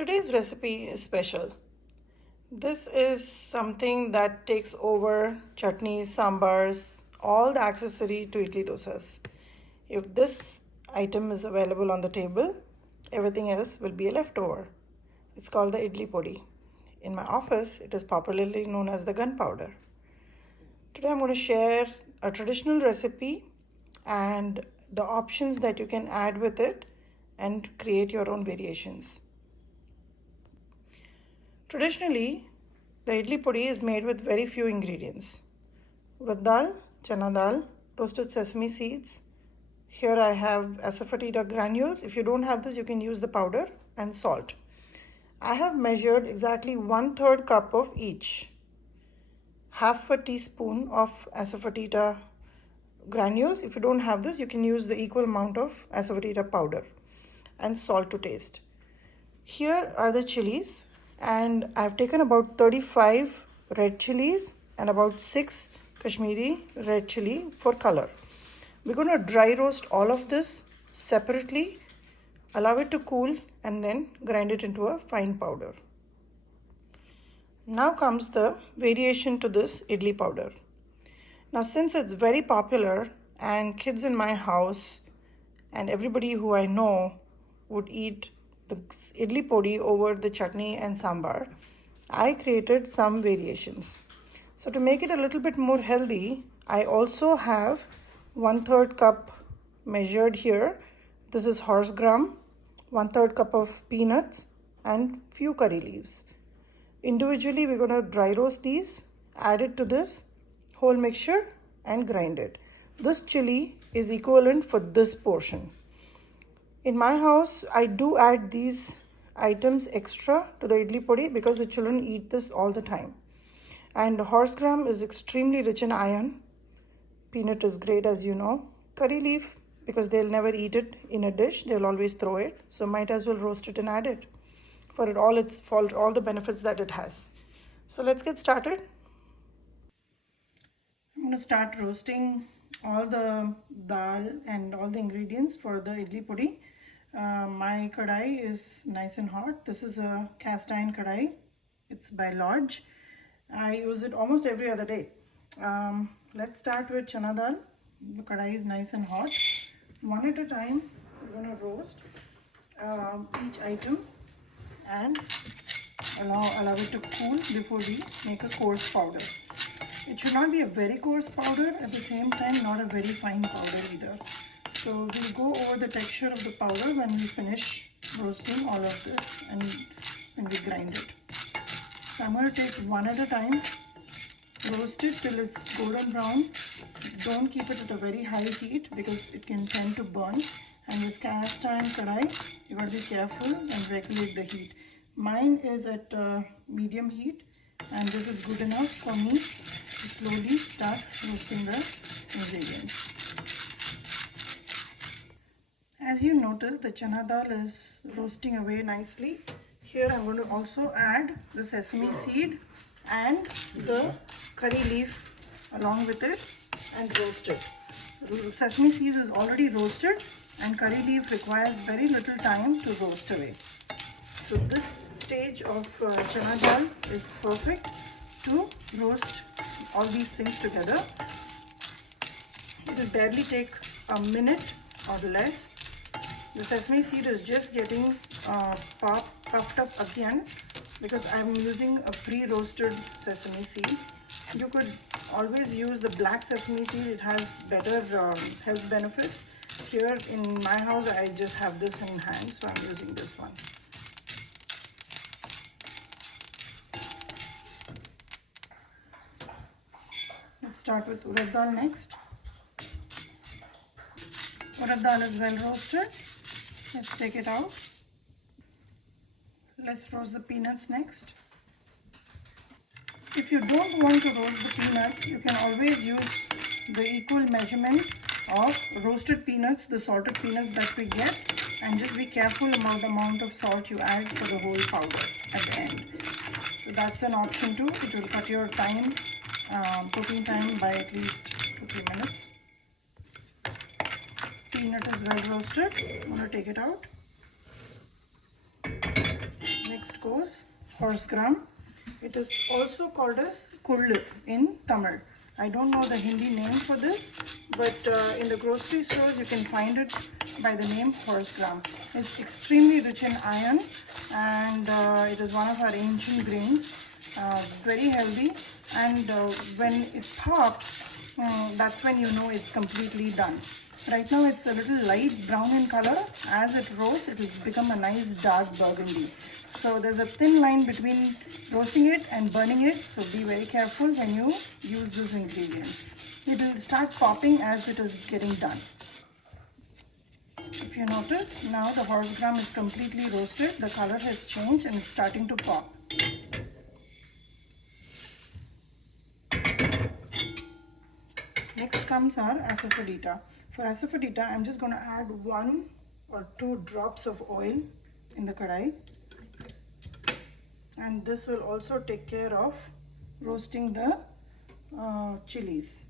Today's recipe is special. This is something that takes over chutneys, sambars, all the accessory to idli dosas. If this item is available on the table, everything else will be a leftover. It's called the idli podi. In my office, it is popularly known as the gunpowder. Today I'm going to share a traditional recipe and the options that you can add with it and create your own variations. Traditionally, the idli podi is made with very few ingredients. Urad dal, chana dal, roasted sesame seeds. Here I have asafoetida granules. If you don't have this, you can use the powder, and salt. I have measured exactly 1/3 cup of each. Half a teaspoon of asafoetida granules. If you don't have this, you can use the equal amount of asafoetida powder, and salt to taste. Here are the chilies, and I've taken about 35 red chilies and about 6 Kashmiri red chili for color. We're going to dry roast all of this separately, allow it to cool, and then grind it into a fine powder. Now comes the variation to this idli powder. Now, since it's very popular and kids in my house and everybody who I know would eat the idli podi over the chutney and sambar, I created some variations. So to make it a little bit more healthy, I also have 1/3 cup measured here. This is horse gram, 1/3 cup of peanuts, and few curry leaves. Individually, we're going to dry roast these, add it to this whole mixture and grind it. This chili is equivalent for this portion. In my house, I do add these items extra to the idli podi because the children eat this all the time. And horse gram is extremely rich in iron. Peanut is great, as you know. Curry leaf, because they'll never eat it in a dish, they'll always throw it. So might as well roast it and add it for all the benefits that it has. So let's get started. I'm going to start roasting all the dal and all the ingredients for the idli podi. My kadai is nice and hot. This is a cast iron kadai. It's by Lodge. I use it almost every other day. Let's start with chana dal. The kadai is nice and hot. One at a time, we're going to roast each item and allow it to cool before we make a coarse powder. It should not be a very coarse powder, at the same time not a very fine powder either. So we'll go over the texture of the powder when we finish roasting all of this and when we grind it. So I'm going to take one at a time, roast it till it's golden brown. Don't keep it at a very high heat because it can tend to burn. And with cast iron kadai, you got to be careful and regulate the heat. Mine is at medium heat, and this is good enough for me to slowly start roasting the ingredients. As you notice, the chana dal is roasting away nicely. Here I'm going to also add the sesame seed and the curry leaf along with it and roast it. Sesame seed is already roasted and curry leaf requires very little time to roast away. So this stage of chana dal is perfect to roast all these things together. It will barely take a minute or less. The sesame seed is just getting puffed up again because I'm using a pre-roasted sesame seed. You could always use the black sesame seed. It has better health benefits. Here in my house, I just have this in hand, so I'm using this one. Let's start with urad dal next. Urad dal is well roasted. Let's take it out. Let's roast the peanuts next. If you don't want to roast the peanuts, you can always use the equal measurement of roasted peanuts, the salted peanuts that we get, and just be careful about the amount of salt you add for the whole powder at the end. So that's an option too. It will cut your time, cooking time by at least 2-3 minutes. Peanut is well roasted. I'm going to take it out. Next goes horse gram. It is also called as kullu in Tamil. I don't know the Hindi name for this, but in the grocery stores you can find it by the name horse gram. It's extremely rich in iron, and it is one of our ancient grains. Very healthy, and when it pops, that's when you know it's completely done. Right now it's a little light brown in color. As it roasts, it will become a nice dark burgundy. So there's a thin line between roasting it and burning it, so be very careful when you use this ingredient. It will start popping as it is getting done. If you notice, now the horse gram is completely roasted, the color has changed and it's starting to pop. Next comes our asafoetida. For asafoetida, I'm just going to add 1 or 2 drops of oil in the kadai. And this will also take care of roasting the chilies.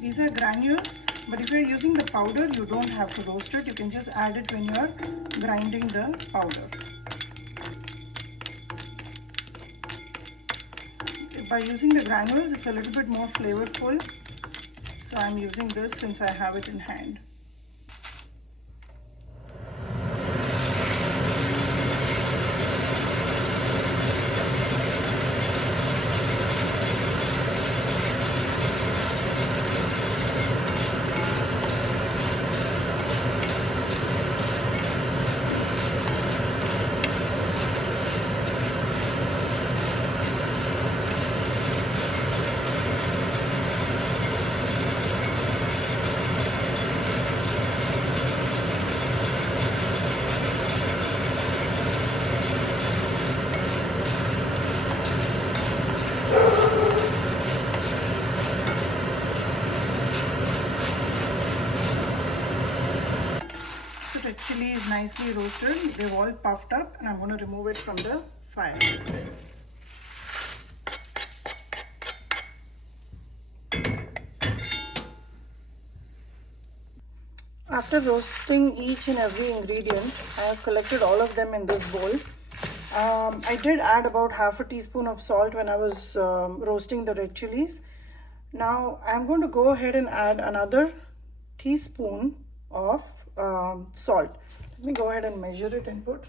These are granules, but if you're using the powder, you don't have to roast it. You can just add it when you're grinding the powder. By using the granules, it's a little bit more flavorful. So I'm using this since I have it in hand. The chili is nicely roasted. They've all puffed up, and I'm going to remove it from the fire. After roasting each and every ingredient, I have collected all of them in this bowl. I did add about half a teaspoon of salt when I was roasting the red chilies. Now I'm going to go ahead and add another teaspoon of salt. Let me go ahead and measure it and put.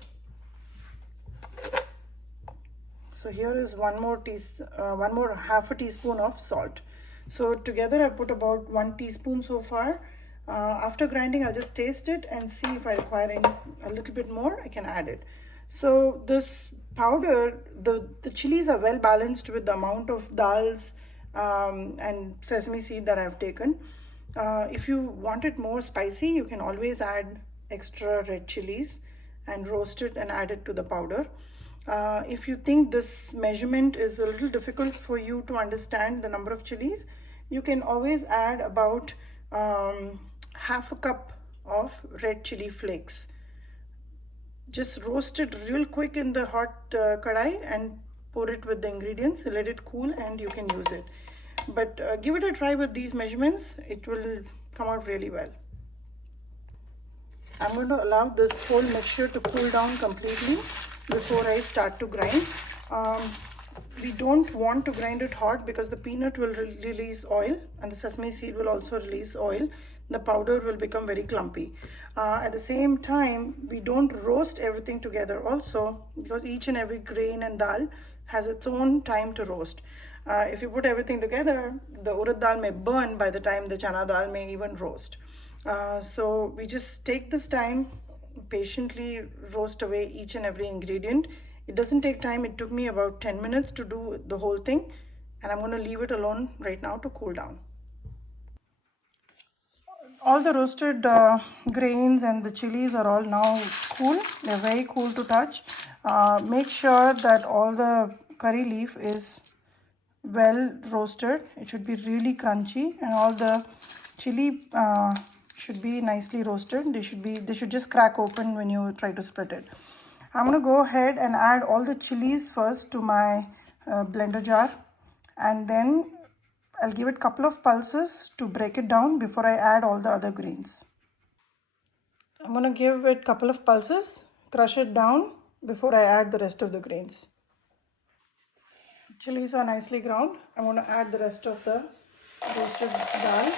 So here is one more half a teaspoon of salt. So together I put about 1 teaspoon so far. After grinding, I'll just taste it and see if I require a little bit more, I can add it. So this powder, the chilies are well balanced with the amount of dals and sesame seed that I've taken. If you want it more spicy, you can always add extra red chilies and roast it and add it to the powder. If you think this measurement is a little difficult for you to understand the number of chilies, you can always add about half a cup of red chili flakes. Just roast it real quick in the hot kadai and pour it with the ingredients, let it cool, and you can use it. But give it a try with these measurements, it will come out really well. I'm going to allow this whole mixture to cool down completely before I start to grind. We don't want to grind it hot because the peanut will release oil and the sesame seed will also release oil. The powder will become very clumpy. At the same time, we don't roast everything together also, because each and every grain and dal has its own time to roast. If you put everything together, the urad dal may burn by the time the chana dal may even roast. So we just take this time, patiently roast away each and every ingredient. It doesn't take time. It took me about 10 minutes to do the whole thing, and I'm going to leave it alone right now to cool down. All the roasted grains and the chilies are all now cool. They're very cool to touch. Make sure that all the curry leaf is well roasted. It should be really crunchy, and all the chili should be nicely roasted. They should just crack open when you try to split it. I'm going to go ahead and add all the chilies first to my blender jar, and then I'll give it a couple of pulses to break it down before I add all the other grains. I'm going to give it a couple of pulses, crush it down before I add the rest of the grains. Chilies are nicely ground. I'm going to add the rest of the roasted dal.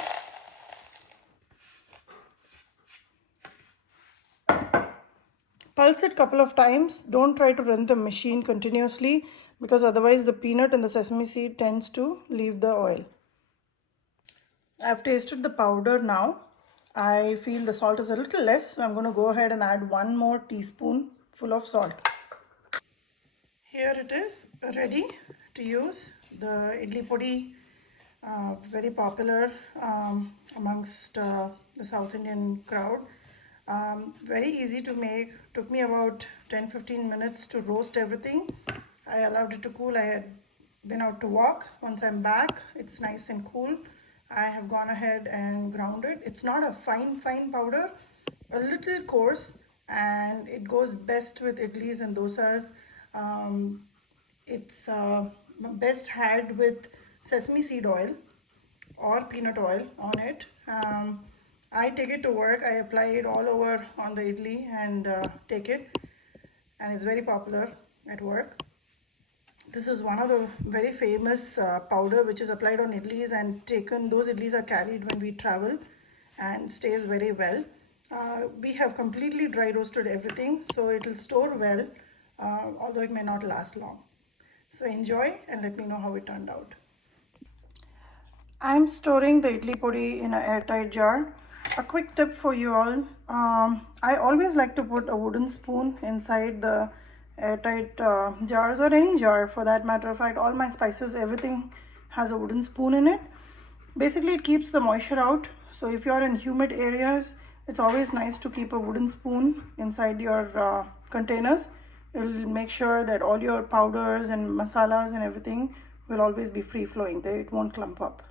Pulse it a couple of times. Don't try to run the machine continuously because otherwise the peanut and the sesame seed tends to leave the oil. I've tasted the powder now. I feel the salt is a little less, so I'm going to go ahead and add 1 more teaspoon full of salt. Here it is, ready to use. The idli podi, very popular amongst the South Indian crowd. Very easy to make. Took me about 10-15 minutes to roast everything. I allowed it to cool. I had been out to walk. Once I'm back, it's nice and cool. I have gone ahead and ground it. It's not a fine powder, a little coarse, and it goes best with idlis and dosas. It's best had with sesame seed oil or peanut oil on it. I take it to work. I apply it all over on the idli and take it, and it's very popular at work. This is one of the very famous powder which is applied on idlis and taken. Those idlis are carried when we travel and stays very well. We have completely dry roasted everything, so it will store well, although it may not last long. So enjoy and let me know how it turned out. I'm storing the idli podi in an airtight jar. A quick tip for you all. I always like to put a wooden spoon inside the airtight jars, or any jar for that matter of fact. All my spices, everything has a wooden spoon in it. Basically it keeps the moisture out. So if you're in humid areas, it's always nice to keep a wooden spoon inside your containers. It'll make sure that all your powders and masalas and everything will always be free flowing. It won't clump up.